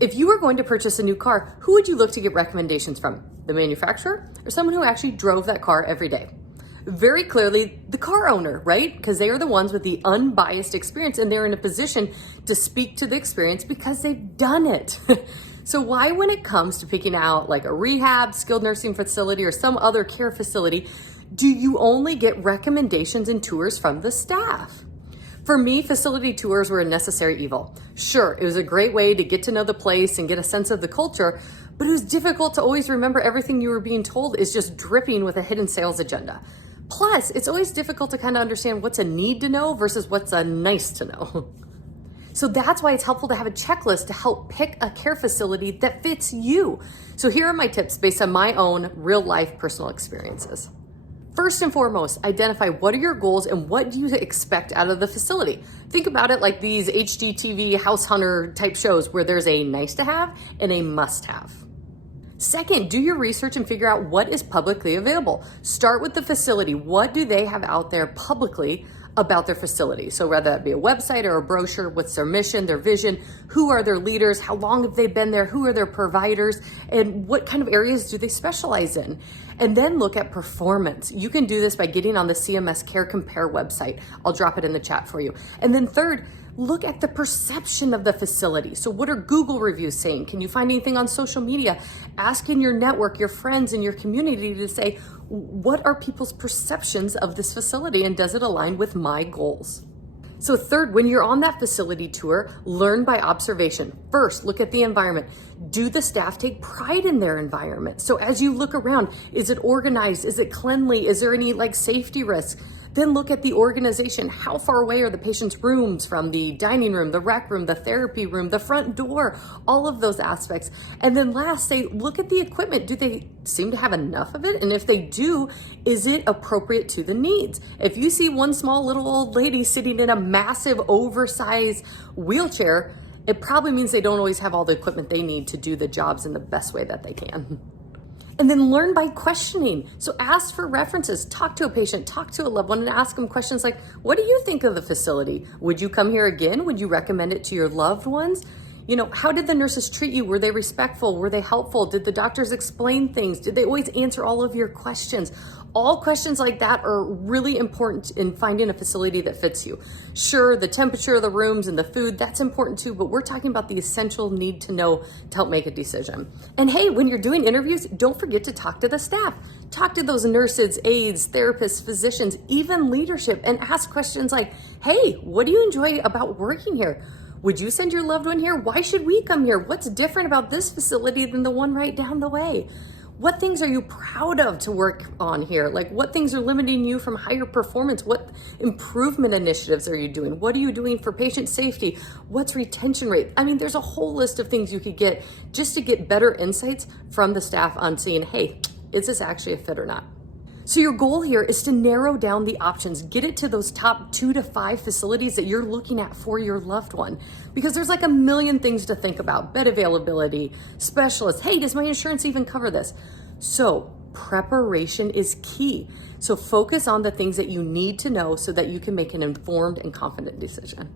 If you were going to purchase a new car, who would you look to get recommendations from? The manufacturer or someone who actually drove that car every day? Very clearly, the car owner, right? Because they are the ones with the unbiased experience and they're in a position to speak to the experience because they've done it. So why, when it comes to picking out like a rehab, skilled nursing facility, or some other care facility, do you only get recommendations and tours from the staff? For me, facility tours were a necessary evil. Sure, it was a great way to get to know the place and get a sense of the culture, but it was difficult to always remember everything you were being told is just dripping with a hidden sales agenda. Plus, it's always difficult to kind of understand what's a need to know versus what's a nice to know. So that's why it's helpful to have a checklist to help pick a care facility that fits you. So here are my tips based on my own real life personal experiences. First and foremost, identify what are your goals and what do you expect out of the facility. Think about it like these HGTV House Hunter type shows where there's a nice to have and a must have. Second, do your research and figure out what is publicly available. Start with the facility. What do they have out there publicly about their facility? So whether that be a website or a brochure, what's their mission, their vision, who are their leaders, how long have they been there, who are their providers, and what kind of areas do they specialize in? And then look at performance. You can do this by getting on the CMS Care Compare website. I'll drop it in the chat for you. And then third, look at the perception of the facility. So what are Google reviews saying? Can you find anything on social media? Ask in your network, your friends, and your community to say, what are people's perceptions of this facility and does it align with my goals? So third, when you're on that facility tour, learn by observation. First, look at the environment. Do the staff take pride in their environment? So as you look around, is it organized? Is it cleanly? Is there any like safety risks? Then look at the organization. How far away are the patient's rooms from the dining room, the rec room, the therapy room, the front door, all of those aspects. And then last, say, look at the equipment. Do they seem to have enough of it? And if they do, is it appropriate to the needs? If you see one small little old lady sitting in a massive oversized wheelchair, it probably means they don't always have all the equipment they need to do the jobs in the best way that they can. And then learn by questioning. So ask for references, talk to a patient, talk to a loved one, and ask them questions like, what do you think of the facility? Would you come here again? Would you recommend it to your loved ones? You know, how did the nurses treat you? Were they respectful? Were they helpful? Did the doctors explain things? Did they always answer all of your questions? All questions like that are really important in finding a facility that fits you. Sure, the temperature of the rooms and the food, that's important too, but we're talking about the essential need to know to help make a decision. And hey, when you're doing interviews, don't forget to talk to the staff. Talk to those nurses, aides, therapists, physicians, even leadership, and ask questions like, hey, what do you enjoy about working here? Would you send your loved one here? Why should we come here? What's different about this facility than the one right down the way? What things are you proud of to work on here? Like what things are limiting you from higher performance? What improvement initiatives are you doing? What are you doing for patient safety? What's retention rate? I mean, there's a whole list of things you could get just to get better insights from the staff on seeing, hey, is this actually a fit or not? So your goal here is to narrow down the options, get it to those top 2 to 5 facilities that you're looking at for your loved one, because there's like a million things to think about: bed availability, specialists. Hey, does my insurance even cover this? So preparation is key. So focus on the things that you need to know so that you can make an informed and confident decision.